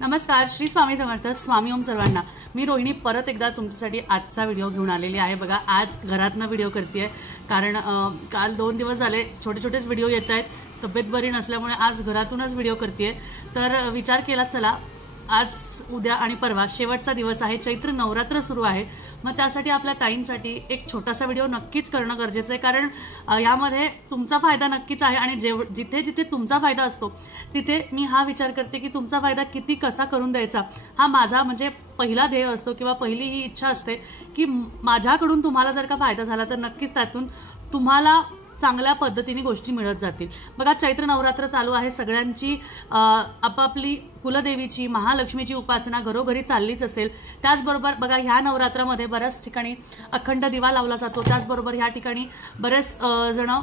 नमस्कार, श्री स्वामी समर्थ. स्वामी ओम सर्वांना. मी रोहिणी परत एकदा तुमच्यासाठी आजचा व्हिडिओ घेऊन आलेली आहे. बघा, आज घरातनं व्हिडिओ करते कारण काल 2 दिवस झाले छोटे छोटेच व्हिडिओ येत आहेत. तब्येत बरी नसल्यामुळे आज घरातूनच व्हिडिओ करते. तर विचार केला चला आज उद्या आणि परवा शेवटचा दिवस आहे, चैत्र नवरात्र सुरू आहे. मग त्यासाठी आपल्या ताईंसाठी एक छोटासा व्हिडिओ नक्कीच करणं गरजेचं आहे, कारण यामध्ये तुमचा फायदा नक्कीच आहे आणि जिथे जिथे तुमचा फायदा असतो तिथे मी हा विचार करते की तुमचा फायदा किती कसा करून द्यायचा हा माझा म्हणजे पहिला ध्येय असतो किंवा पहिली ही इच्छा असते की माझ्याकडून तुम्हाला जर का फायदा झाला तर नक्कीच त्यातून तुम्हाला चांगल्या पद्धतीने गोष्टी मिळत जातील. बघा, चैत्र नवरात्र चालू आहे. सगळ्यांची आपापली कुलदेवीची महालक्ष्मीची उपासना घरोघरी चाललीच असेल. त्याचबरोबर बघा, ह्या नवरात्रामध्ये बऱ्याच ठिकाणी अखंड दिवा लावला जातो. त्याचबरोबर ह्या ठिकाणी बरेच जण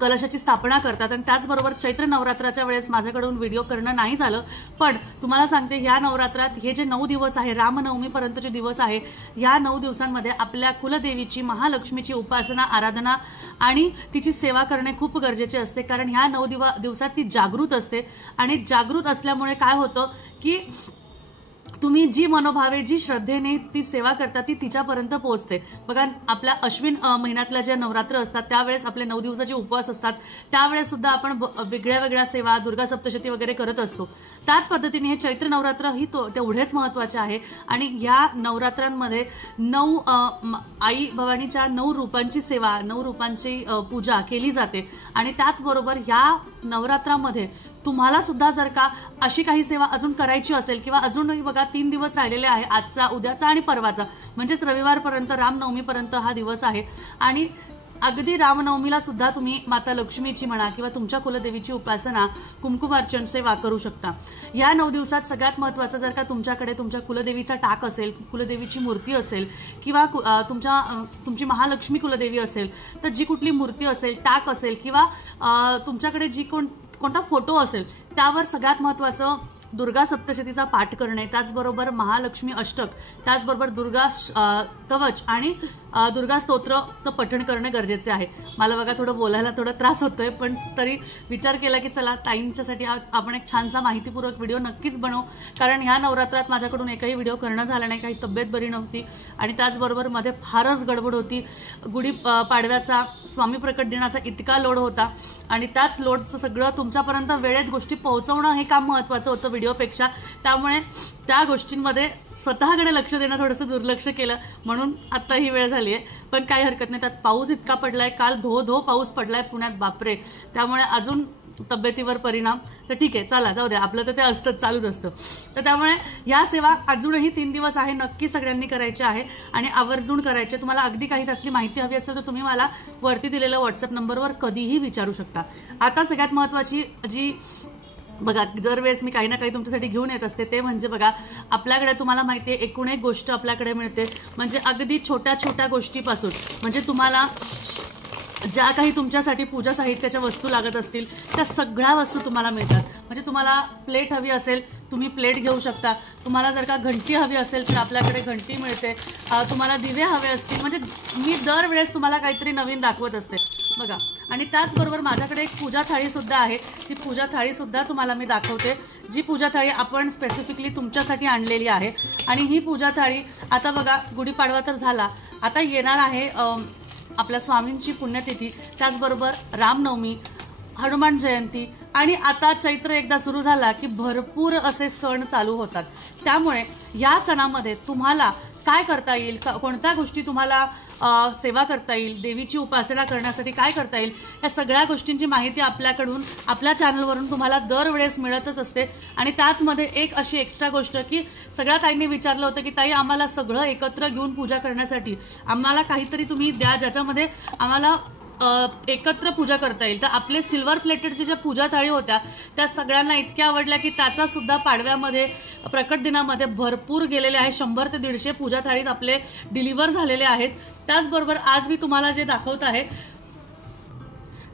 कलशाची स्थापना करतात. आणि त्याचबरोबर चैत्र नवरात्राच्या वेळेस माझ्याकडून व्हिडिओ करणं नाही झालं, पण तुम्हाला सांगते ह्या नवरात्रात हे जे 9 दिवस आहे, रामनवमीपर्यंतचे दिवस आहे, ह्या 9 दिवसांमध्ये आपल्या कुलदेवीची महालक्ष्मीची उपासना आराधना आणि तिची सेवा करणे खूप गरजेचे असते. कारण ह्या 9 दिवसात ती जागृत असते आणि जागृत असल्यामुळे काय होतं की तुम्ही जी मनोभावे जी श्रद्धेने ती सेवा करता ती तिच्यापर्यंत पोहोचते. बघा, आपल्या अश्विन महिन्यातल्या ज्या नवरात्र असतात त्यावेळेस आपले 9 दिवसाचे उपवास असतात, त्यावेळेस सुद्धा आपण वेगळ्या वेगळ्या सेवा दुर्गा सप्तशती वगैरे करत असतो. त्याच पद्धतीने हे चैत्र नवरात्र ही तेवढेच महत्त्वाचे आहे. आणि या नवरात्रांमध्ये 9 आई भवानीच्या 9 रूपांची सेवा, 9 रूपांची पूजा केली जाते. आणि त्याचबरोबर या नवरात्रामध्ये तुम्हाला सुद्धा जर का अशी काही सेवा अजून करायची असेल किंवा अजूनही बघा 3 दिवस राहिलेले आहे, आजचा, उद्याचा आणि परवाचा, म्हणजेच रविवारपर्यंत रामनवमीपर्यंत हा दिवस आहे. आणि अगदी रामनवमीला सुद्धा तुम्ही माता लक्ष्मीची म्हणा किंवा तुमच्या कुलदेवीची उपासना कुंकुमार्चन सेवा करू शकता. या 9 दिवसात सगळ्यात महत्त्वाचं, जर का तुमच्याकडे तुमच्या कुलदेवीचा टाक असेल, कुलदेवीची मूर्ती असेल किंवा तुमची महालक्ष्मी कुलदेवी असेल तर जी कुठली मूर्ती असेल, टाक असेल किंवा तुमच्याकडे जी कोणता फोटो असेल त्यावर सगळ्यात महत्त्वाचं दुर्गा सप्तशतीचा पाठ करणे, त्याचबरोबर महालक्ष्मी अष्टक, त्याचबरोबर दुर्गा कवच आणि दुर्गा स्तोत्रचं पठण करणे गरजेचे आहे. मला बघा थोडं बोलायला थोडा त्रास होतोय, पण तरी विचार केला की चला ताईंच्यासाठी आपण एक छानसा माहितीपूर्वक व्हिडिओ नक्कीच बनवू. कारण ह्या नवरात्रात माझ्याकडून एकही व्हिडिओ करणं झाला नाही, काही तब्येत बरी नव्हती आणि त्याचबरोबर मध्ये फारच गडबड होती. गुढी पाडव्याचा, स्वामी प्रकट दिनाचा इतका लोड होता आणि त्याच लोडचं सगळं तुमच्यापर्यंत वेळेत गोष्टी पोहोचवणं हे काम महत्त्वाचं होतं व्हिडिओपेक्षा. त्यामुळे त्या गोष्टींमध्ये स्वतःकडे लक्ष देणं थोडंसं दुर्लक्ष केलं, म्हणून आता ही वेळ झाली आहे. पण काही हरकत नाही, त्यात पाऊस इतका पडलाय, काल धो पाऊस पडलाय पुण्यात, बापरे, त्यामुळे अजून तब्येतीवर परिणाम. तर ठीक आहे, चला जाऊ द्या, आपलं तर ते असतंच, चालूच असतं. तर त्यामुळे या सेवा अजूनही 3 दिवस आहे, नक्की सगळ्यांनी करायचे आहे आणि आवर्जून करायचे. तुम्हाला अगदी काही त्यातली माहिती हवी असेल तर तुम्ही मला वरती दिलेल्या व्हॉट्सअप नंबरवर कधीही विचारू शकता. आता सगळ्यात महत्त्वाची जी बघा, दरवेळेस मी काही ना काही तुमच्यासाठी घेऊन येत असते ते म्हणजे बघा, आपल्याकडे तुम्हाला माहिती आहे एकूण एक गोष्ट आपल्याकडे मिळते, म्हणजे अगदी छोट्या छोट्या गोष्टीपासून, म्हणजे तुम्हाला ज्या काही तुमच्यासाठी पूजा साहित्याच्या वस्तू लागत असतील त्या सगळ्या वस्तू तुम्हाला मिळतात. म्हणजे तुम्हाला प्लेट हवी असेल तुम्ही प्लेट घेऊ शकता, तुम्हाला जर का घंटी हवी असेल तर आपल्याकडे घंटी मिळते, तुम्हाला दिवे हवे असतील, म्हणजे मी दरवेळेस तुम्हाला काहीतरी नवीन दाखवत असते बघा. आणि त्याचबरोबर माझ्याकडे एक पूजा थाळीसुद्धा आहे, ती पूजा थाळीसुद्धा तुम्हाला मी दाखवते, जी पूजा थाळी आपण स्पेसिफिकली तुमच्यासाठी आणलेली आहे. आणि ही पूजा थाळी आता बघा, गुढीपाडवा तर झाला, आता येणार आहे आपल्या स्वामींची पुण्यतिथी, त्याचबरोबर रामनवमी, हनुमान जयंती आणि आता चैत्र एकदा सुरू झाला की भरपूर असे सण चालू होतात. त्यामुळे या सणामध्ये तुम्हाला काय करता येईल, कोणत्या गोष्टी तुम्हाला सेवा करता येईल, देवीची उपासना करण्यासाठी काय करता येईल, या सगळ्या गोष्टींची माहिती आपल्याकडून आपल्या चॅनलवरून तुम्हाला दरवेळेस मिळतच असते. आणि त्याचमध्ये एक अशी एक्स्ट्रा गोष्ट की सगळ्या ताईंनी विचारलं होतं की ताई आम्हाला सगळं एकत्र घेऊन पूजा करण्यासाठी आम्हाला काहीतरी तुम्ही द्या ज्याच्यामध्ये आम्हाला एकत्र पूजा करता येईल. तर आपले सिल्वर प्लेटेडच्या ज्या पूजा थाळी होत्या त्या सगळ्यांना इतक्या आवडल्या की त्याचा सुद्धा पाडव्यामध्ये प्रकट दिनामध्ये भरपूर गेलेले आहे. 100 ते 150 पूजा थाळीत आपले डिलिव्हर झालेले आहेत. त्याचबरोबर आज मी तुम्हाला जे दाखवत आहे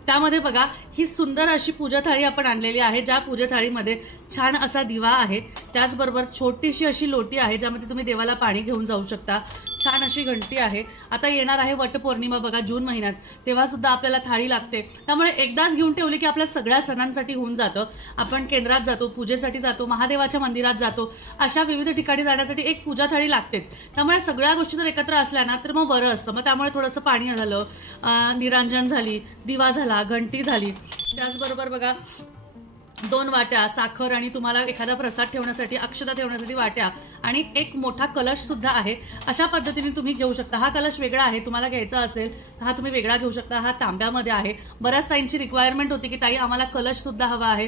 त्यामध्ये बघा, ही सुंदर अशी पूजा थाळी आपण आणलेली आहे, ज्या पूजा थाळीमध्ये छान असा दिवा आहे, त्याचबरोबर छोटीशी अशी लोटी आहे ज्यामध्ये तुम्ही देवाला पाणी घेऊन जाऊ शकता, छान अशी घंटी आहे. आता येणार आहे वटपौर्णिमा बघा जून महिन्यात, तेव्हा सुद्धा आपल्याला थाळी लागते. त्यामुळे एकदाच घेऊन ठेवली की आपल्या सगळ्या सणांसाठी होऊन जातं. आपण केंद्रात जातो, पूजेसाठी जातो, महादेवाच्या मंदिरात जातो, अशा विविध ठिकाणी जाण्यासाठी एक पूजा थाळी लागतेच. त्यामुळे सगळ्या गोष्टी जर एकत्र असल्या ना तर मग बरं असतं. मग त्यामुळे थोडंसं पाणी झालं, निरांजन झाली, दिवा झाला, घंटी झाली. त्याचबरोबर बघा 2 वाट्या साखर आणि तुम्हाला एखादा प्रसाद ठेवण्यासाठी, अक्षता ठेवण्यासाठी वाट्या आणि एक मोठा कलश सुद्धा आहे. अशा पद्धतीने तुम्ही घेऊ शकता. हा कलश वेगळा आहे, तुम्हाला घ्यायचा असेल तर हा तुम्ही वेगळा घेऊ शकता. हा तांब्यामध्ये आहे. बऱ्याच ताईंची रिक्वायरमेंट होती की ताई आम्हाला कलश सुद्धा हवा आहे,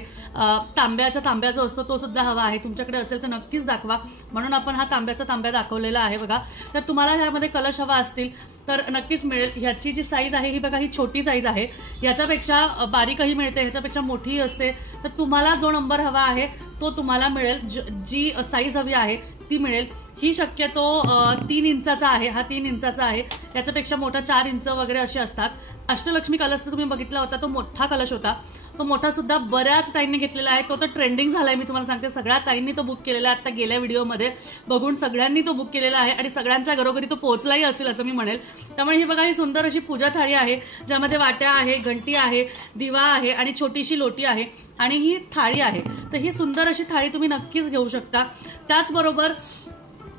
तांब्या जो असतो तो सुद्धा हवा आहे. तुमच्याकडे असेल तर नक्कीच दाखवा. म्हणून आपण हा तांब्या दाखवलेला आहे बघा. तर तुम्हाला ह्यामध्ये कलश हवा असतील तर नक्कीच मिळेल. ह्याची जी साईज आहे ही बघा, ही छोटी साईज आहे. याच्यापेक्षा बारीकही मिळते, ह्याच्यापेक्षा मोठीही असते. तर तुम्हाला जो नंबर हवा आहे तो तुम्हाला मिळेल. जी साईज हवी आहे ती मिळेल. ही शक्यतो 3 इंचाचा आहे. हा 3 इंचाचा आहे. याच्यापेक्षा मोठा 4 इंच वगैरे असे असतात. अष्टलक्ष्मी कलश तुम्ही बघितला होता, तो मोठा कलश होता. तो मोठा सुद्धा बऱ्याच ताईंनी घेतलेला आहे. तो तर ट्रेंडिंग झालाय. मी तुम्हाला सांगते, सगळ्या ताईंनी तो बुक केलेला आहे. आता गेल्या व्हिडिओमध्ये बघून सगळ्यांनी तो बुक केलेला आहे आणि सगळ्यांच्या घरोघरी तो पोहोचलाही असेल असं मी म्हणेल. त्यामुळे ही बघा, ही सुंदर अशी पूजा थाळी आहे ज्यामध्ये वाट्या आहे, घंटी आहे, दिवा आहे आणि छोटीशी लोटी आहे आणि ही थाळी आहे. तर ही सुंदर अशी थाळी तुम्ही नक्कीच घेऊ शकता. त्याचबरोबर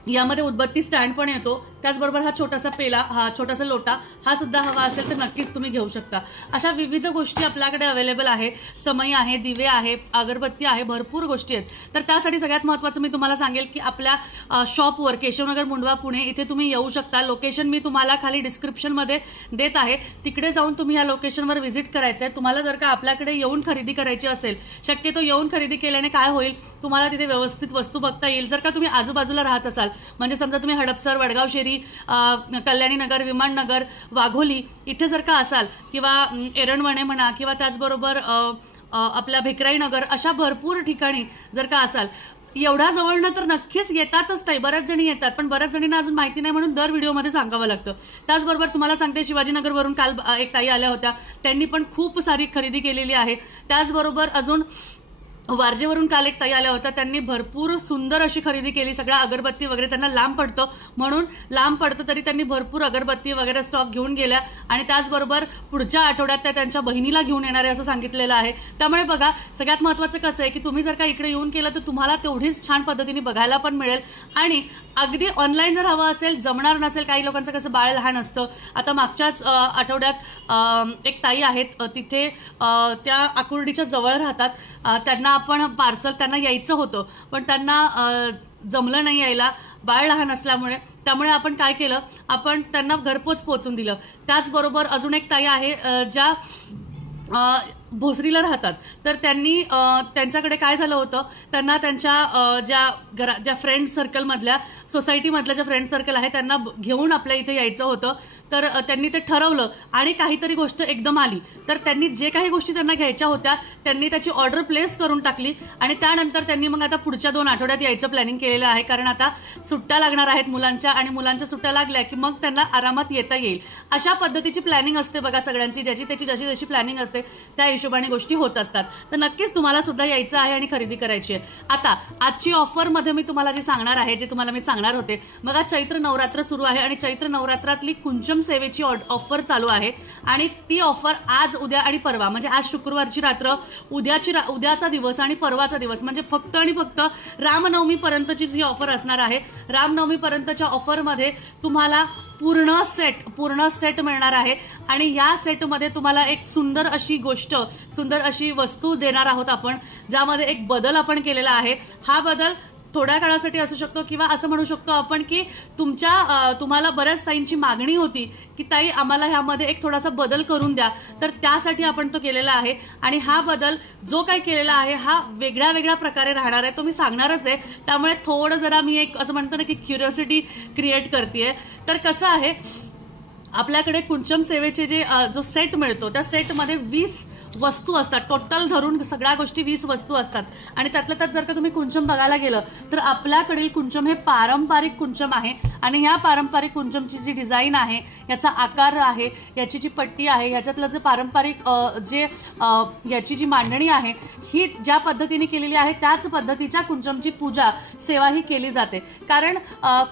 यामध्ये उदबत्ती स्टँड पण येतो. त्याचबरोबर हा छोटासा पेला, हा छोटासा लोटा, हा सुद्धा हवा असेल तर नक्कीच तुम्ही घेऊ शकता. अशा विविध गोष्टी आपल्याकडे अवेलेबल आहे. समई आहे, दिवे आहे, अगरबत्ती आहे, भरपूर गोष्टी आहेत. तर त्यासाठी सगळ्यात महत्त्वाचं मी तुम्हाला सांगेल की आपल्या शॉपवर केशवनगर मुंडवा पुणे इथे तुम्ही येऊ शकता. लोकेशन मी तुम्हाला खाली डिस्क्रिप्शनमध्ये देत आहे. तिकडे जाऊन तुम्ही या लोकेशनवर व्हिजिट करायचं आहे. तुम्हाला जर का आपल्याकडे येऊन खरेदी करायची असेल, शक्यतो येऊन खरेदी केल्याने काय होईल, तुम्हाला तिथे व्यवस्थित वस्तू बघता येईल. जर का तुम्ही आजूबाजूला राहत असाल, म्हणजे समजा तुम्ही हडपसर, वडगाव शेरी, कल्याणी नगर, विमाननगर, वाघोली इथे जर का असाल किंवा एरणवणे म्हणा किंवा त्याचबरोबर आपल्या भेकराई नगर, अशा भरपूर ठिकाणी जर का असाल, एवढ्या जवळनं तर नक्कीच येतातच ताई. बऱ्याच जणी येतात, पण बऱ्याच जणींना अजून माहिती नाही म्हणून दर व्हिडिओमध्ये सांगावं लागतं. त्याचबरोबर तुम्हाला सांगते, शिवाजीनगरवरून काल एक ताई आल्या होत्या, त्यांनी पण खूप सारी खरेदी केलेली आहे. त्याचबरोबर अजून वारजेवरून काल एक ताई आल्या होत्या, त्यांनी भरपूर सुंदर अशी खरेदी केली. सगळ्या अगरबत्ती वगैरे, त्यांना लांब पडतं म्हणून, लांब पडतं तरी त्यांनी भरपूर अगरबत्ती वगैरे स्टॉक घेऊन गेल्या आणि त्याचबरोबर पुढच्या आठवड्यात त्या त्यांच्या बहिणीला घेऊन येणार आहे असं सांगितलेलं आहे. त्यामुळे बघा, सगळ्यात महत्त्वाचं कसं आहे की तुम्ही जर का इकडे येऊन केलं तर तुम्हाला तेवढीच छान पद्धतीने बघायला पण मिळेल. आणि अगदी ऑनलाईन जर हवं असेल, जमणार नसेल, काही लोकांचं कसं बाळ लहान असतं. आता मागच्याच आठवड्यात एक ताई आहेत तिथे, त्या आकुर्डीच्या जवळ राहतात. त्यांना आपण पार्सल, त्यांना यायचं होतं पण त्यांना जमलं नाही यायला, बाळ लहान असल्यामुळे. त्यामुळे आपण काय केलं, आपण त्यांना घरपोच पोहोचून दिलं. त्याचबरोबर अजून एक ताई आहे ज्या भोसरीला राहतात. तर त्यांनी त्यांच्याकडे काय झालं होतं, त्यांना त्यांच्या ज्या फ्रेंड सर्कलमधल्या, सोसायटीमधल्या ज्या फ्रेंड सर्कल आहे त्यांना घेऊन आपल्या इथे यायचं होतं. तर त्यांनी ते ठरवलं आणि काहीतरी गोष्ट एकदम आली. तर त्यांनी जे काही गोष्टी त्यांना घ्यायच्या होत्या त्यांनी त्याची ऑर्डर प्लेस करून टाकली आणि त्यानंतर त्यांनी मग आता पुढच्या 2 आठवड्यात यायचं प्लॅनिंग केलेलं आहे. कारण आता सुट्ट्या लागणार आहेत मुलांच्या आणि मुलांच्या सुट्ट्या लागल्या की मग त्यांना आरामात येता येईल. अशा पद्धतीची प्लॅनिंग असते बघा सगळ्यांची. ज्याची त्याची जशी जशी प्लॅनिंग असते त्या हिशोबाने गोष्टी होत असतात. तर नक्कीच तुम्हाला सुद्धा यायचं आहे आणि खरेदी करायची आहे. आता आजची ऑफरमध्ये मी तुम्हाला जे सांगणार आहे, जे तुम्हाला मी सांगणार होते बघा, चैत्र नवरात्र सुरू आहे आणि चैत्र नवरात्रातली कुंचम सेवेची ऑफर चालू आहे आणि ती ऑफर आज, उद्या आणि परवा, म्हणजे आज शुक्रवारची रात्र, उद्याचा दिवस आणि परवाचा दिवस, म्हणजे फक्त आणि फक्त रामनवमी पर्यंतची जी ऑफर असणार आहे. रामनवमी पर्यंतच्या ऑफरमध्ये तुम्हाला पूर्ण सेट मिळणार आहे आणि या सेटमध्ये तुम्हाला एक सुंदर अशी गोष्ट, सुंदर अशी वस्तू देणार आहोत आपण, ज्यामध्ये एक बदल आपण केलेला आहे. हा बदल थोड्या काळासाठी असू शकतो किंवा असं म्हणू शकतो आपण की तुम्हाला बऱ्याच ताईंची मागणी होती की ताई आम्हाला ह्यामध्ये एक थोडासा बदल करून द्या. तर त्यासाठी आपण तो केलेला आहे आणि हा बदल जो काही केलेला आहे हा वेगळ्या वेगळ्या प्रकारे राहणार आहे. तो मी सांगणारच आहे. त्यामुळे थोडं जरा मी एक असं म्हणतो ना की क्युरिओसिटी क्रिएट करतेय. तर कसं आहे, आपल्याकडे कुंचम सेवेचे जो सेट मिळतो त्या सेटमध्ये 20 वस्तू असतात, टोटल धरून सगळ्या गोष्टी 20 वस्तू असतात. आणि त्यातल्या त्यात जर का तुम्ही कुंचम बघायला गेलं तर आपल्याकडील कुंचम हे पारंपरिक कुंचम आहे. आणि ह्या पारंपरिक कुंचमची जी डिझाईन आहे, याचा आकार आहे, याची जी पट्टी आहे, ह्याच्यातलं जे पारंपरिक याची जी मांडणी आहे, ही ज्या पद्धतीने केलेली आहे त्याच पद्धतीच्या कुंचमची पूजा सेवा ही केली जाते. कारण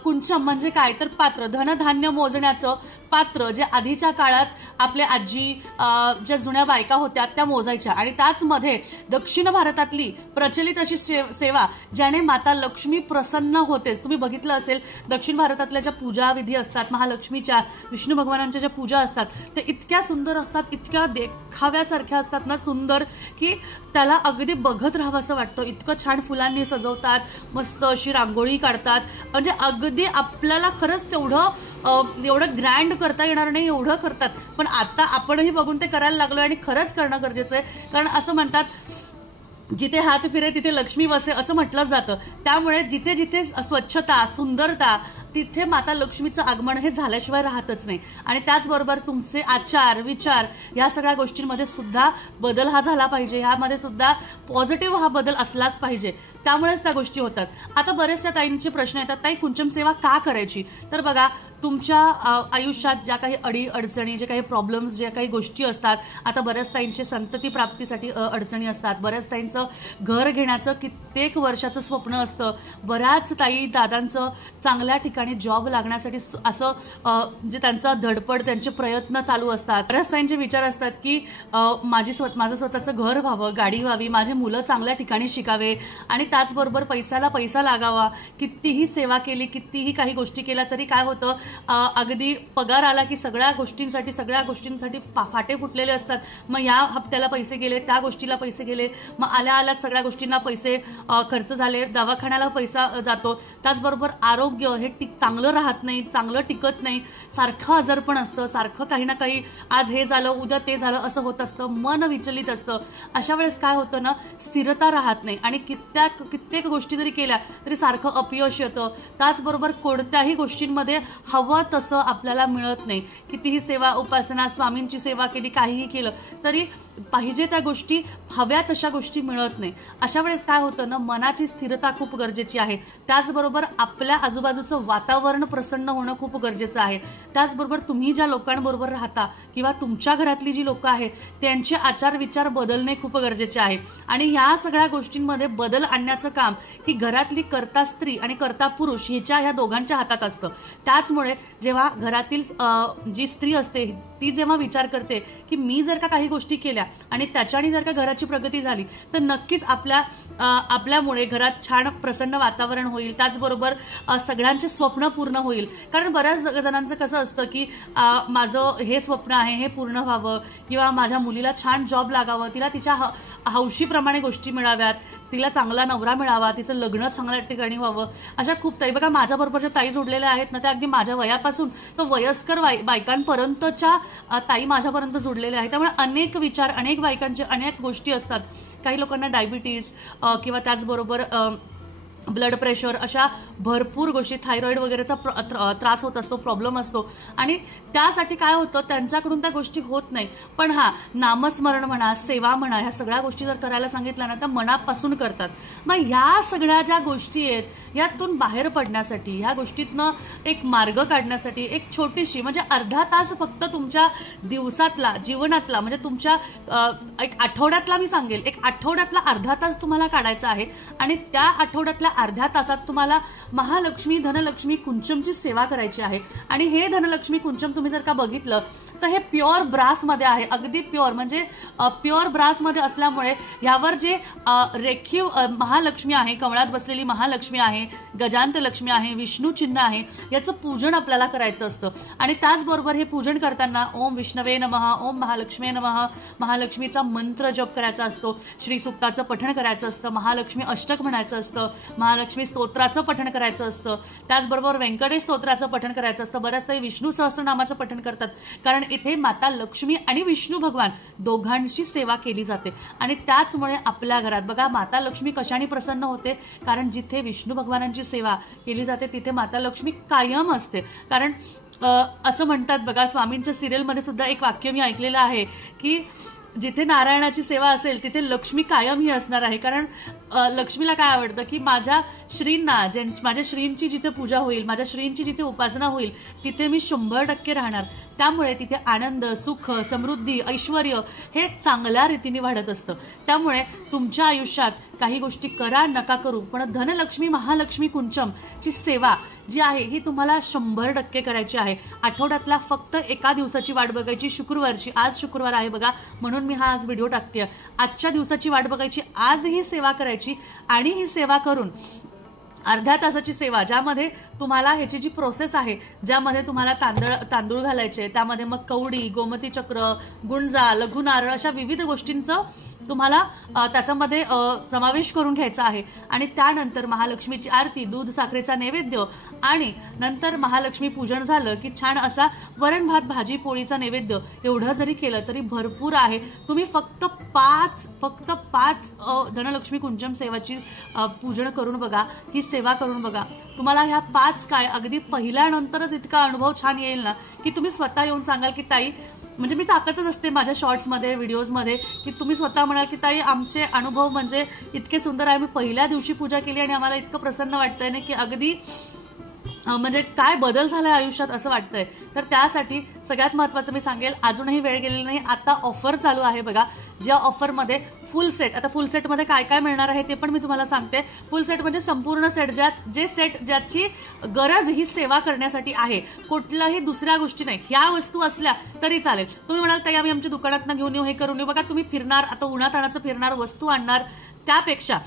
कुंचम म्हणजे काय तर पात्र, धनधान्य मोजण्याचं पात्र, जे आधीच्या काळात आपल्या आजी ज्या जुन्या बायका होत्या त्या मोजायच्या. आणि त्याचमध्ये दक्षिण भारतातली प्रचलित अशी सेवा ज्याने माता लक्ष्मी प्रसन्न होतेच. तुम्ही बघितलं असेल दक्षिण भारतातल्या ज्या पूजा विधी असतात महालक्ष्मीच्या, विष्णू भगवानांच्या ज्या पूजा असतात ते इतक्या सुंदर असतात, इतक्या देखाव्यासारख्या असतात ना सुंदर, की त्याला अगदी बघत राहावं असं वाटतं. इतकं छान फुलांनी सजवतात, मस्त अशी रांगोळी काढतात, म्हणजे अगदी आपल्याला खरंच एवढं ग्रँड करता येणार नाही एवढं करतात. पण आता आपणही बघून ते करायला लागलो आणि खरंच करणं गरजेचं आहे. कारण असं म्हणतात जिथे हात फिरे तिथे लक्ष्मी वसे असं म्हटलं जातं. त्यामुळे जिथे जिथे स्वच्छता, सुंदरता, तिथे माता लक्ष्मीचं आगमन हे झाल्याशिवाय राहतच नाही. आणि त्याचबरोबर तुमचे आचार विचार या सगळ्या गोष्टींमध्ये सुद्धा बदल हा झाला पाहिजे, ह्यामध्ये सुद्धा पॉझिटिव्ह हा बदल असलाच पाहिजे. त्यामुळेच त्या गोष्टी होतात. आता बरेचशा ताईंचे प्रश्न येतात, ताई कुंचम सेवा का करायची? तर बघा, तुमच्या आयुष्यात ज्या काही अडीअडचणी, जे काही प्रॉब्लेम्स, ज्या काही गोष्टी असतात, आता बऱ्याच ताईंचे संतती प्राप्तीसाठी अडचणी असतात, बऱ्याच ताईंचं घर घेण्याचं कित्येक वर्षाचं स्वप्न असतं, बऱ्याच ताई दादांचं चांगल्या ठिकाणी जॉब लागण्यासाठी असं जे त्यांचा धडपड, त्यांचे प्रयत्न चालू असतात. बऱ्याच ताईंचे विचार असतात की माझं स्वतःचं घर व्हावं, गाडी व्हावी, माझे मुलं चांगल्या ठिकाणी शिकावे आणि त्याचबरोबर पैशाला पैसा लागावा. कितीही सेवा केली, कितीही काही गोष्टी केल्या तरी काय होतं, अगदी पगार आला की सगळ्या गोष्टींसाठी फाटे फुटलेले असतात. मग या हप्त्याला पैसे गेले, त्या गोष्टीला पैसे गेले, मग आल्यात सगळ्या गोष्टींना पैसे खर्च झाले, दवाखान्याला पैसा जातो. त्याचबरोबर आरोग्य हे चांगलं राहत नाही, चांगलं टिकत नाही, सारखं आजारपण असतं, सारखं काही ना काही, आज हे झालं उद्या ते झालं असं होत असतं, मन विचलित असतं. अशा वेळेस काय होतं ना, स्थिरता राहत नाही आणि कित्येक गोष्टी जरी केल्या तरी सारखं अपयश येतं. त्याचबरोबर कोणत्याही गोष्टींमध्ये हवं तसं आपल्याला मिळत नाही. कितीही सेवा, उपासना, स्वामींची सेवा केली, काहीही केलं तरी पाहिजे त्या गोष्टी, हव्या तशा गोष्टी मिळत नाही. अशा वेळेस काय होतं ना, मनाची स्थिरता खूप गरजेची आहे. त्याचबरोबर आपल्या आजूबाजूचं वातावरण प्रसन्न होणं खूप गरजेचं आहे. त्याचबरोबर तुम्ही ज्या लोकांबरोबर राहता किंवा तुमच्या घरातली जी लोकं आहेत त्यांचे आचार विचार बदलणे खूप गरजेचे आहे. आणि ह्या सगळ्या गोष्टींमध्ये बदल आणण्याचं काम ही घरातली कर्ता स्त्री आणि कर्ता पुरुष ह्या दोघांच्या हातात असतं. त्याचमुळे जेव्हा घरातील जी स्त्री असते ती जेव्हा विचार करते की मी जर का काही गोष्टी केल्या आणि त्याच्याने जर का घराची प्रगती झाली तर नक्कीच आपल्यामुळे घरात छान प्रसन्न वातावरण होईल. त्याचबरोबर सगळ्यांचे स्वप्न पूर्ण होईल. कारण बऱ्याच जणांचं कसं असतं की माझं हे स्वप्न आहे हे पूर्ण व्हावं, किंवा माझ्या मुलीला छान जॉब लागावं, तिला तिच्या हौशीप्रमाणे गोष्टी मिळाव्यात, तिला चांगला नवरा मिळावा, तिचं लग्न चांगल्या ठिकाणी व्हावं. अशा खूप ताई बघा, माझ्याबरोबरच्या ताई जोडलेल्या आहेत ना, त्या अगदी माझ्या वयापासून तर वयस्कर बायकांपर्यंतच्या ताई माझ्यापर्यंत जोडलेल्या आहेत. त्यामुळे अनेक विचार, अनेक बायकांचे अनेक गोष्टी असतात. काही लोकांना डायबिटीज किंवा त्याचबरोबर ब्लड प्रेशर, अशा भरपूर गोष्टी, थायरॉइड वगैरेचा त्रास होत असतो, प्रॉब्लेम असतो. आणि त्यासाठी काय होतं, त्यांच्याकडून त्या गोष्टी होत नाही. पण नामस्मरण म्हणा, सेवा म्हणा, ह्या सगळ्या गोष्टी जर करायला सांगितल्या ना तर मनापासून करतात. मग ह्या सगळ्या ज्या गोष्टी आहेत यातून बाहेर पडण्यासाठी, ह्या गोष्टीतनं एक मार्ग काढण्यासाठी एक छोटीशी, म्हणजे अर्धा तास फक्त तुमच्या दिवसातला, जीवनातला, म्हणजे तुमच्या एक आठवड्यातला, मी सांगेल एक आठवड्यातला अर्धा तास तुम्हाला काढायचा आहे. आणि त्या आठवड्यातल्या अर्ध्या तासात तुम्हाला महालक्ष्मी, धनलक्ष्मी कुंचमची सेवा करायची आहे. आणि हे धनलक्ष्मी कुंचम तुम्ही जर का बघितलं तर हे प्युअर ब्रासमध्ये आहे, अगदी प्युअर, म्हणजे प्युअर ब्रासमध्ये असल्यामुळे यावर जे रेखीव महालक्ष्मी आहे, कमळात बसलेली महालक्ष्मी आहे, गजांत लक्ष्मी आहे, विष्णू चिन्ह आहे, याचं पूजन आपल्याला करायचं असतं. आणि त्याचबरोबर हे पूजन करताना ओम विष्णवे नमः, ओम महालक्ष्मी नमः, महालक्ष्मीचा मंत्र जप करायचा असतो, श्री सूक्ताचं पठण करायचं असतं, महालक्ष्मी अष्टक म्हणायचं असतं, महालक्ष्मी स्तोत्राचं पठण करायचं असतं, त्याचबरोबर व्यंकटेश स्तोत्राचं पठण करायचं असतं. बऱ्याच काही विष्णू सहस्त्रनामाचं पठण करतात, कारण इथे माता लक्ष्मी आणि विष्णू भगवान दोघांची सेवा केली जाते. आणि त्याचमुळे आपल्या घरात बघा माता लक्ष्मी कशाने प्रसन्न होते, कारण जिथे विष्णू भगवानांची सेवा केली जाते तिथे माता लक्ष्मी कायम असते. कारण असं म्हणतात बघा, स्वामींच्या सिरियलमध्ये सुद्धा एक वाक्य मी ऐकलेलं आहे की जिथे नारायणाची सेवा असेल तिथे लक्ष्मी कायम ही असणार आहे. कारण लक्ष्मीला काय आवडतं की माझ्या श्रींना, माझ्या श्रींची जिथे पूजा होईल, माझ्या श्रींची जिथे उपासना होईल तिथे मी 100% राहणार. त्यामुळे तिथे आनंद, सुख, समृद्धी, ऐश्वर हे चांगल्या रीतीने वाढत असतं. त्यामुळे तुमच्या आयुष्यात काही गोष्टी करा नका करू, पण धनलक्ष्मी महालक्ष्मी कुंचमची सेवा जी आहे ही तुम्हाला 100% करायची आहे. आठवड्यातला फक्त एका दिवसाची वाट बघायची, शुक्रवारची. आज शुक्रवार आहे बघा, म्हणून मी हा आज व्हिडिओ टाकते. आजच्या दिवसाची वाट बघायची, आज ही सेवा करायची आणि ही सेवा करून अर्ध्या तासाची सेवा, ज्यामध्ये तुम्हाला ह्याची जी प्रोसेस आहे, ज्यामध्ये तुम्हाला तांदूळ घालायचे, त्यामध्ये मग कवडी, गोमती चक्र, गुंजा, लघु नारळ अशा विविध गोष्टींचं तुम्हाला त्याच्यामध्ये समावेश करून घ्यायचा आहे. आणि त्यानंतर महालक्ष्मीची आरती, दूध साखरेचा नैवेद्य आणि नंतर महालक्ष्मी पूजन झालं की छान असा वरण भात भाजी पोळीचा नैवेद्य, एवढं जरी केलं तरी भरपूर आहे. तुम्ही फक्त पाच धनलक्ष्मी कुंचम सेवाची पूजन करून बघा, ही सेवा करून बघा. तुम्हाला ह्या 5 काय अगदी पहिल्यानंतरच इतका अनुभव छान येईल ना की तुम्ही स्वतः येऊन सांगाल की ताई, म्हणजे मी टाकतच असते माझ्या शॉर्ट्समध्ये, व्हिडिओजमध्ये, की तुम्ही स्वतः म्हणाल की ताई आमचे अनुभव म्हणजे इतके सुंदर आहे. मी पहिल्या दिवशी पूजा केली आणि आम्हाला इतकं प्रसन्न वाटतंय ना की अगदी म्हणजे काय बदल झालाय आयुष्यात असं वाटतंय. तर त्यासाठी सगळ्यात महत्त्वाचं मी सांगेल, अजूनही वेळ गेलेली नाही, आता ऑफर चालू आहे बघा. ज्या ऑफरमध्ये फुल सेट, आता फुल सेटमध्ये काय काय मिळणार आहे ते पण मी तुम्हाला सांगते. फुल सेट म्हणजे संपूर्ण सेट, जे सेट ज्याची गरज ही सेवा करण्यासाठी आहे, कुठल्याही दुसऱ्या गोष्टी नाही. ह्या वस्तू असल्या तरी चालेल. तुम्ही म्हणाल ताई आम्ही आमच्या दुकानातनं घेऊन येऊ, हे करून येऊ. बघा तुम्ही फिरणार, आता उन्हातानाचं फिरणार, वस्तू आणणार, त्यापेक्षा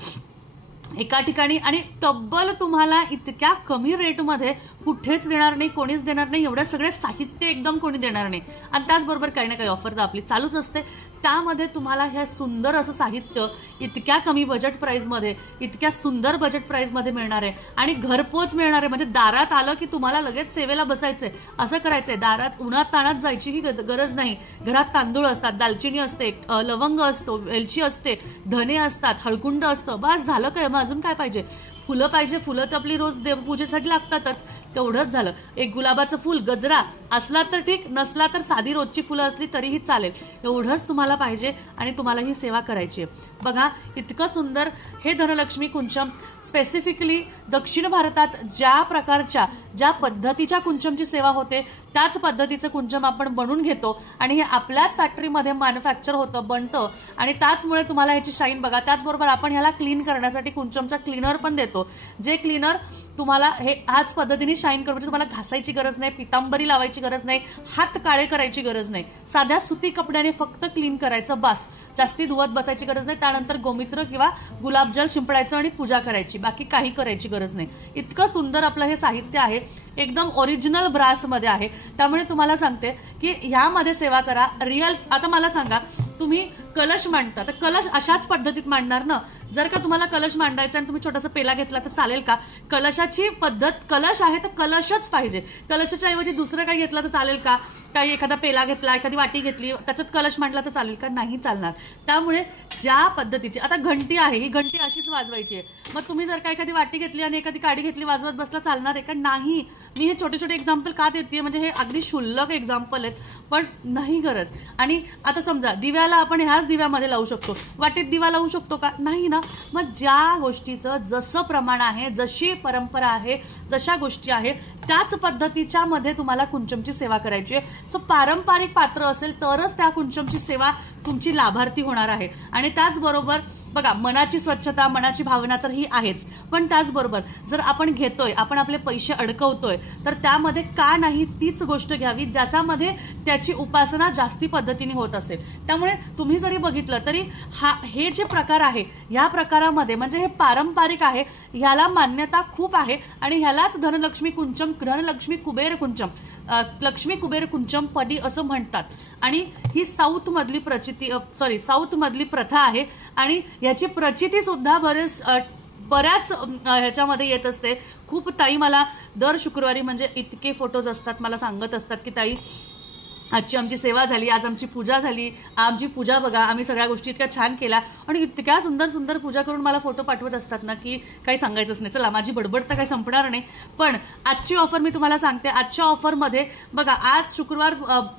एका ठिकाणी आणि तब्बल तुम्हाला इतक्या कमी रेटमध्ये कुठेच देणार नाही, कोणीच देणार नाही. एवढं सगळे साहित्य एकदम कोणी देणार नाही. आणि त्याचबरोबर काही ना काही ऑफर तर आपली चालूच असते. त्यामध्ये तुम्हाला हे सुंदर असं साहित्य इतक्या कमी बजेट प्राईजमध्ये, इतक्या सुंदर बजेट प्राईजमध्ये मिळणार आहे आणि घरपोच मिळणार आहे. म्हणजे दारात आलं की तुम्हाला लगेच सेवेला बसायचंय, असं करायचंय. दारात उन्हात ताणात जायचीही गरज नाही. घरात तांदूळ असतात, दालचिनी असते, लवंग असतो, वेलची असते, धने असतात, हळकुंड असतं, बस झालं काय. मग अजून काय पाहिजे? फुलं पाहिजे, फुलं तर आपली रोज देवपूजेसाठी लागतातच, तेवढंच झालं. एक गुलाबाचं फुल, गजरा असला तर ठीक, नसला तर साधी रोजची फुलं असली तरीही चालेल. एवढंच तुम्हाला पाहिजे आणि तुम्हाला ही सेवा करायची आहे. बघा इतकं सुंदर हे धनलक्ष्मी कुंचम. स्पेसिफिकली दक्षिण भारतात ज्या पद्धतीच्या कुंचमची सेवा होते त्याच पद्धतीचं कुंचम आपण बनवून घेतो आणि हे आपल्याच फॅक्टरीमध्ये मॅन्युफॅक्चर होतं, बनतं आणि त्याचमुळे तुम्हाला ह्याची शाईन बघा. त्याचबरोबर आपण ह्याला क्लीन करण्यासाठी कुंचमचा क्लीनर पण देतो, जे क्लीनर तुम्हाला ह्याच पद्धतीने शाईन करून, तुम्हाला घासायची गरज नाही, पितांबरी लावायची गरज नाही, हात काळे करायची गरज नाही. साध्या सुती कपड्याने फक्त क्लीन करायचं, बस. जास्ती धुवत बसायची गरज नाही. त्यानंतर गोमित्र किंवा गुलाबजल शिंपडायचं आणि पूजा करायची, बाकी काही करायची गरज नाही. इतकं सुंदर आपलं हे साहित्य आहे, एकदम ओरिजिनल ब्रासमध्ये आहे. त्यामुळे तुम्हाला सांगते की ह्यामध्ये सेवा करा रिअल. आता मला सांगा, तुम्ही कलश मांडता तर कलश अशाच पद्धतीत मांडणार ना. जर का तुम्हाला कलश मांडायचा आणि तुम्ही छोटासा पेला घेतला तर चालेल का? कलशाची पद्धत, कलश आहे तर कलशच पाहिजे. कलशाच्या ऐवजी दुसरं काही घेतलं तर चालेल का? काही एखादा पेला घेतला, एखादी वाटी घेतली, त्याच्यात कलश मांडला तर चालेल का? नाही चालणार. त्यामुळे ज्या पद्धतीची, आता घंटी आहे, ही घंटी अशीच वाजवायची आहे. मग तुम्ही जर का एखादी वाटी घेतली आणि एखादी काडी घेतली, वाजवत बसला, चालणार आहे का? नाही. मी हे छोटे छोटे एक्झाम्पल का देते, म्हणजे हे अगदी क्षुल्लक एक्झाम्पल आहेत, पण नाही गरज. आणि आता समजा दिव्याला आपण ह्याच दिव्यामध्ये लावू शकतो, वाटीत दिवा लावू शकतो का? नाही ना. मग ज्या गोष्टीचं जसं प्रमाण आहे, जशी परंपरा आहे, जशा गोष्टी आहेत त्याच पद्धतीच्या मध्ये तुम्हाला कुंचमची सेवा करायची आहे. सो पारंपरिक पात्र असेल तरच त्या कुंचमची सेवा तुमची लाभार्थी होणार आहे. आणि त्याचबरोबर बघा, मनाची स्वच्छता, मनाची भावना तर ही आहेच, पण त्याचबरोबर जर आपण घेतोय, आपण आपले पैसे अडकवतोय, तर त्यामध्ये का नाही तीच गोष्ट घ्यावी ज्याच्यामध्ये त्याची उपासना जास्ती पद्धतीने होत असेल. त्यामुळे तुम्ही जरी बघितलं तरी हे जे प्रकार आहे, ह्या प्रकारामध्ये म्हणजे हे पारंपरिक आहे, ह्याला मान्यता खूप आहे आणि ह्यालाच धनलक्ष्मी कुंचम, धनलक्ष्मी कुबेर कुंचम, लक्ष्मी कुबेर कुंचम पदी असं म्हणतात. आणि ही साऊथ मधली प्रथा आहे आणि ह्याची प्रचिती सुद्धा बऱ्याच ह्याच्यामध्ये येत असते. खूप ताई मला दर शुक्रवारी म्हणजे इतके फोटोज असतात, मला सांगत असतात की ताई आजची आमची सेवा झाली, आज आमची पूजा झाली. आमची पूजा बघा, आम्ही सगळ्या गोष्टी इतक्या छान केल्या आणि इतक्या सुंदर सुंदर पूजा करून मला फोटो पाठवत असतात ना की काही सांगायचंच नाही. चला, माझी बडबड तर काही संपणार नाही, पण आजची ऑफर मी तुम्हाला सांगते. आजच्या ऑफरमध्ये बघा, आज शुक्रवार,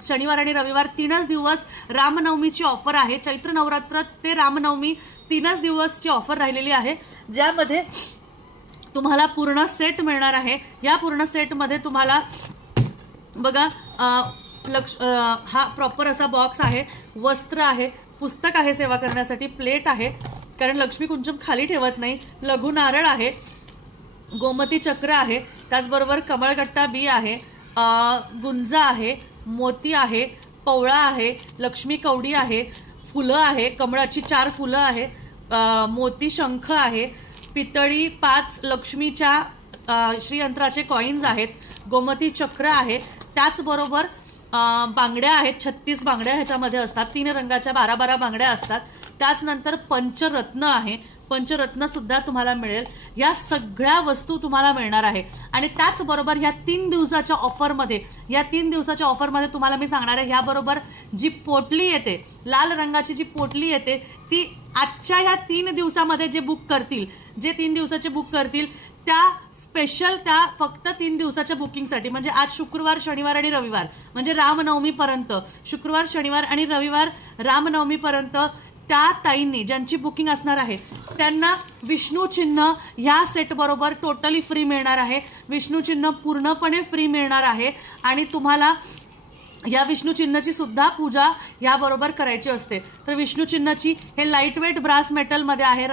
शनिवार आणि रविवार 3च दिवस रामनवमीची ऑफर आहे. चैत्र नवरात्र ते रामनवमी 3च दिवसची ऑफर राहिलेली आहे, ज्यामध्ये तुम्हाला पूर्ण सेट मिळणार आहे. या पूर्ण सेटमध्ये तुम्हाला बघा हा प्रॉपर असा बॉक्स आहे, वस्त्र आहे, पुस्तक आहे सेवा करण्यासाठी, प्लेट आहे कारण लक्ष्मी कुंचम खाली ठेवत नाही, लघु नारळ आहे, गोमती चक्र आहे, त्याचबरोबर कमळगट्टा बी आहे, गुंजा आहे, मोती आहे, पवळा आहे, लक्ष्मी कवडी आहे, फुलं आहे, कमळाची 4 फुलं आहे, मोती शंख आहे, पितळी 5 लक्ष्मीच्या श्रीयंत्राचे कॉइन्स आहेत, गोमती चक्र आहे, त्याचबरोबर बांगड्या आहेत, 36 बांगड्या ह्याच्यामध्ये असतात, 3 रंगाच्या 12-12 बांगड्या असतात. त्याचनंतर पंचरत्न आहे, पंचरत्न सुद्धा तुम्हाला मिळेल. या सगळ्या वस्तू तुम्हाला मिळणार आहे. आणि त्याचबरोबर ह्या 3 दिवसाच्या ऑफरमध्ये तुम्हाला मी सांगणार आहे, याबरोबर जी पोटली येते, लाल रंगाची जी पोटली येते, ती आजच्या ह्या 3 दिवसामध्ये जे 3 दिवसाचे बुक करतील त्या स्पेशल, त्या फक्त 3 दिवसाच्या बुकिंगसाठी, म्हणजे आज शुक्रवार, शनिवार आणि रविवार, म्हणजे रामनवमीपर्यंत, शुक्रवार, शनिवार आणि रविवार रामनवमीपर्यंत त्या ताईंनी ज्यांची बुकिंग असणार आहे त्यांना विष्णू चिन्ह ह्या सेट बरोबर टोटली फ्री मिळणार आहे. विष्णू चिन्ह पूर्णपणे फ्री मिळणार आहे आणि तुम्हाला या विष्णू चिन्हाची सुद्धा पूजा याबरोबर करायची असते. तर विष्णू चिन्हाची हे लाईट वेट ब्रास मेटलमध्ये आहे,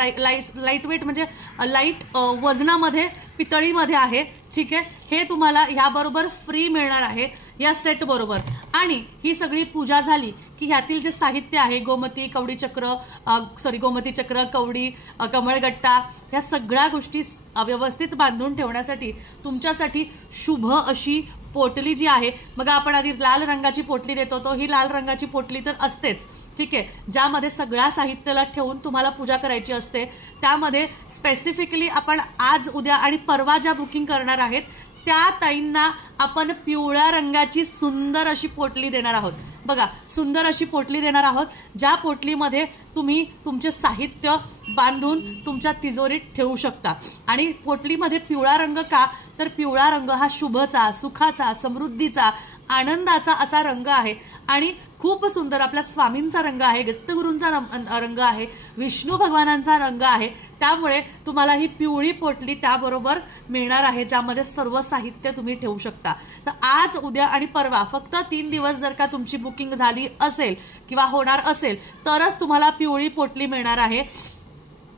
लाईट वेट म्हणजे लाईट वजनामध्ये, पितळीमध्ये आहे. ठीक आहे, हे तुम्हाला याबरोबर फ्री मिळणार आहे या सेट बरोबर. आणि ही सगळी पूजा झाली की ह्यातील जे साहित्य आहे, गोमती चक्र, कवडी, कमळगट्टा, ह्या सगळ्या गोष्टी व्यवस्थित बांधून ठेवण्यासाठी तुमच्यासाठी शुभ अशी पोटली जी आहे, बघा आपण आधी लाल रंगाची पोटली देत होतो, ही लाल रंगाची पोटली तर असतेच. ठीक आहे, ज्यामध्ये सगळ्या साहित्याला ठेवून तुम्हाला पूजा करायची असते. त्यामध्ये स्पेसिफिकली आपण आज, उद्या आणि परवा ज्या बुकिंग करणार आहेत त्या ताईंना आपण पिवळ्या रंगाची सुंदर अशी पोटली देणार आहोत. बघा, सुंदर अशी पोटली देणार आहोत, ज्या पोटलीमध्ये तुम्ही तुमचे साहित्य बांधून तुमच्या तिजोरीत ठेवू शकता. आणि पोटलीमध्ये पिवळा रंग का, तर पिवळा रंग हा शुभचा, सुखाचा, समृद्धीचा, आनंदाचा असा रंग आहे आणि खूप सुंदर आपल्या स्वामींचा रंग आहे, दत्तगुरूंचा रंग आहे, विष्णू भगवानांचा रंग आहे. त्यामुळे तुम्हाला ही पिवळी पोटली त्याबरोबर मिळणार आहे, ज्यामध्ये सर्व साहित्य तुम्ही ठेवू शकता. तर आज, उद्या आणि परवा फक्त 3 दिवस जर का तुमची बुकिंग झाली असेल किंवा होणार असेल तरच तुम्हाला पिवळी पोटली मिळणार आहे.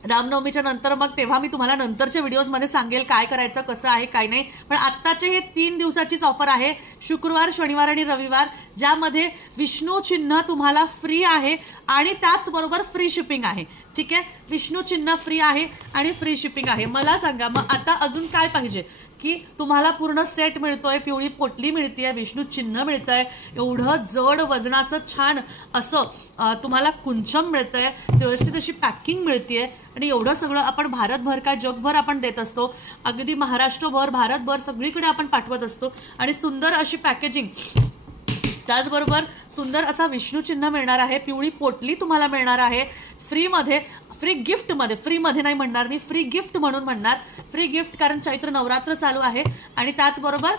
रामनवमीच्या नंतर मग तेव्हा मी तुम्हाला नंतरच्या व्हिडिओजमध्ये सांगेल काय करायचं, कसं आहे, काय नाही. पण आत्ताचे हे 3 दिवसाचीच ऑफर आहे, शुक्रवार, शनिवार आणि रविवार, ज्यामध्ये विष्णू चिन्ह तुम्हाला फ्री आहे आणि त्याचबरोबर फ्री शिपिंग आहे. ठीक आहे, विष्णू चिन्ह फ्री आहे आणि फ्री शिपिंग आहे. मला सांगा मग आता अजून काय पाहिजे, की तुम्हाला पूर्ण सेट मिळतोय, पिवळी पोटली मिळतेय, विष्णू चिन्ह मिळतंय, एवढं जड वजनाचं छान असं तुम्हाला कुंचम मिळतंय, व्यवस्थित अशी पॅकिंग मिळतेय आणि एवढं सगळं आपण भारतभर काय जगभर आपण देत असतो, अगदी महाराष्ट्रभर, भारतभर सगळीकडे आपण पाठवत असतो. आणि सुंदर अशी पॅकेजिंग, त्याचबरोबर सुंदर असा विष्णू चिन्ह मिळणार आहे, पिवळी पोटली तुम्हाला मिळणार आहे फ्रीमध्ये, फ्री गिफ्टमध्ये, फ्रीमध्ये नाही म्हणणार मी, फ्री गिफ्ट म्हणून म्हणणार, फ्री गिफ्ट, कारण चैत्र नवरात्र चालू आहे आणि त्याचबरोबर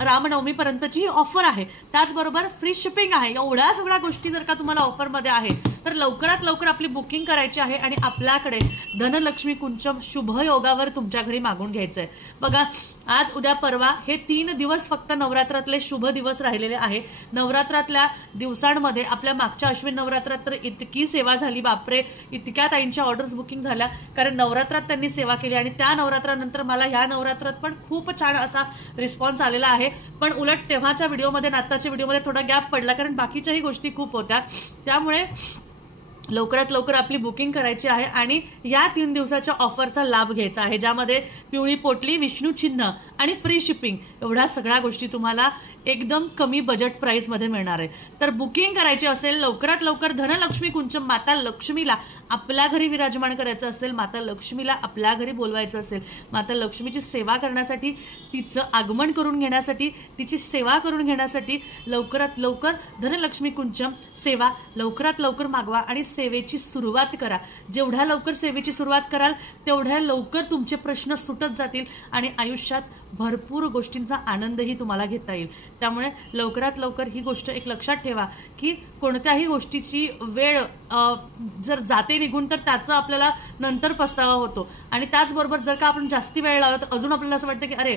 रामनवमीपर्यंतची ही ऑफर आहे. त्याचबरोबर फ्री शिपिंग आहे. एवढ्या सगळ्या गोष्टी जर का तुम्हाला ऑफरमध्ये आहे तर लवकरात लवकर आपली बुकिंग करायची आहे आणि आपल्याकडे धनलक्ष्मी कुंचम शुभ योगावर तुमच्या घरी मागून घ्यायचं आहे. बघा, आज, उद्या, परवा हे 3 दिवस फक्त नवरात्रातले शुभ दिवस राहिलेले आहे. नवरात्रातल्या दिवसांमध्ये आपल्या मागच्या अश्विन नवरात्रात तर इतकी सेवा झाली, बापरे, इतक्या ताईंच्या ऑर्डर्स बुकिंग झाल्या, कारण नवरात्रात त्यांनी सेवा केली आणि त्या नवरात्रानंतर मला ह्या नवरात्रात पण खूप छान असा रिस्पॉन्स आलेला आहे. पण उलट तेव्हाच्या व्हिडिओमध्ये, आत्ताच्या व्हिडिओमध्ये थोडा गॅप पडला, कारण बाकीच्याही गोष्टी खूप होत्या. त्यामुळे लवकरात लवकर आपली बुकिंग करायची आहे आणि या 3 दिवसाच्या ऑफरचा लाभ घ्यायचा आहे, ज्यामध्ये पिवळी पोटली, विष्णू चिन्ह आणि फ्री शिपिंग, एवढ्या सगळ्या गोष्टी तुम्हाला एकदम कमी बजेट प्राईसमध्ये मिळणार आहे. तर बुकिंग करायची असेल लवकरात लवकर, धनलक्ष्मी कुंचम, माता लक्ष्मीला आपल्या घरी विराजमान करायचं असेल, माता लक्ष्मीला आपल्या घरी बोलवायचं असेल, माता लक्ष्मीची सेवा करण्यासाठी, तिचं आगमन करून घेण्यासाठी, तिची सेवा करून घेण्यासाठी लवकरात लवकर धनलक्ष्मी कुंचम सेवा लवकरात लवकर मागवा आणि सेवेची सुरुवात करा. जेवढ्या लवकर सेवेची सुरुवात कराल तेवढ्या लवकर तुमचे प्रश्न सुटत जातील आणि आयुष्यात भरपूर गोष्टींचा आनंदही तुम्हाला घेता येईल. त्यामुळे लवकरात लवकर ही गोष्ट एक लक्षात ठेवा की कोणत्याही गोष्टीची वेळ जर जाते निघून तर त्याचं आपल्याला नंतर पस्तावा होतो. आणि त्याचबरोबर जर का आपण जास्ती वेळ लावला तर अजून आपल्याला असं वाटतं की अरे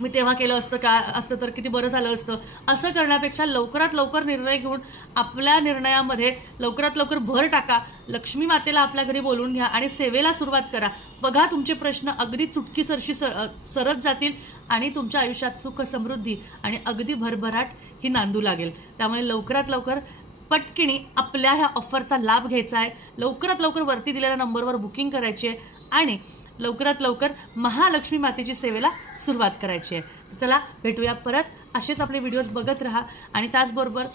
मी तेव्हा केलं असतं तर किती बरं झालं असतं. असं करण्यापेक्षा लवकरात लवकर निर्णय घेऊन आपल्या निर्णयामध्ये लवकरात लवकर भर टाका. लक्ष्मी मातेला आपल्या घरी बोलवून घ्या आणि सेवेला सुरुवात करा. बघा तुमचे प्रश्न अगदी चुटकीसरशी सरत जातील आणि तुमच्या आयुष्यात सुख समृद्धी आणि अगदी भरभराट ही नांदू लागेल. त्यामुळे लवकरात लवकर पटकिणी आपल्या ह्या ऑफरचा लाभ घ्यायचा आहे. लवकरात लवकर वरती दिलेल्या नंबरवर बुकिंग करायची आहे आणि लवकरात लवकर महालक्ष्मी मातेची सेवेला सुरुवात करायची आहे. चला भेटूया परत. असेच आपले व्हिडिओज बघत राहा. आणि त्याचबरोबर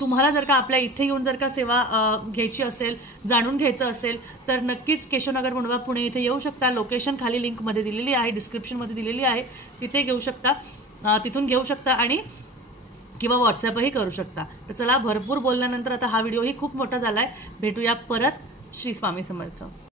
तुम्हाला जर का आपल्या इथे येऊन जर का सेवा घ्यायची असेल, जाणून घ्यायचं असेल तर नक्कीच केशवनगर मुंडवा पुणे इथे येऊ शकता. लोकेशन खाली लिंकमध्ये दिलेली आहे, डिस्क्रिप्शनमध्ये दिलेली आहे, तिथे घेऊ शकता, तिथून घेऊ शकता आणि किंवा व्हॉट्सॲपही करू शकता. तर चला भरपूर बोलल्यानंतर आता हा व्हिडिओही खूप मोठा झाला आहे. भेटूया परत. श्री स्वामी समर्थ.